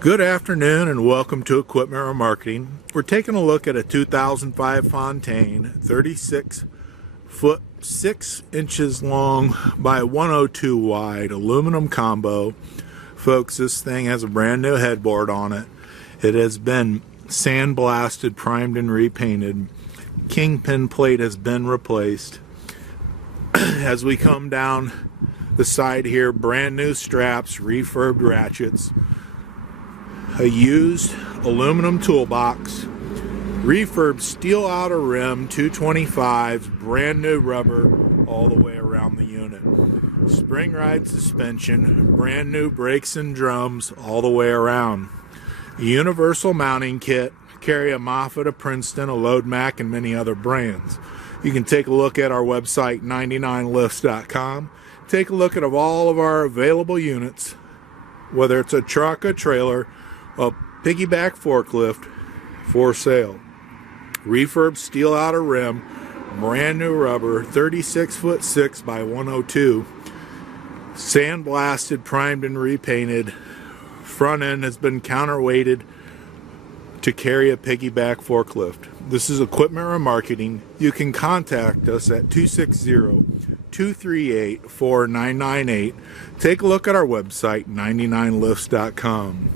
Good afternoon and welcome to Equipment Remarketing. We're taking a look at a 2005 Fontaine 36 foot 6 inches long by 102 wide aluminum combo. Folks, this thing has a brand new headboard on it. It has been sandblasted, primed and repainted. Kingpin plate has been replaced. As we come down the side here, brand new straps, refurbed ratchets, a used aluminum toolbox, refurbed steel outer rim, 225s, brand new rubber all the way around the unit. Spring ride suspension, brand new brakes and drums all the way around. A universal mounting kit, carry a Moffett, a Princeton, a Load Mac, and many other brands. You can take a look at our website, 99lifts.com. Take a look at all of our available units, whether it's a truck, a trailer, a piggyback forklift, for sale. Refurb steel outer rim, brand new rubber, 36 foot 6 by 102, sandblasted, primed and repainted. Front end has been counterweighted to carry a piggyback forklift. This is Equipment Remarketing. You can contact us at 260-238-4998. Take a look at our website, 99lifts.com.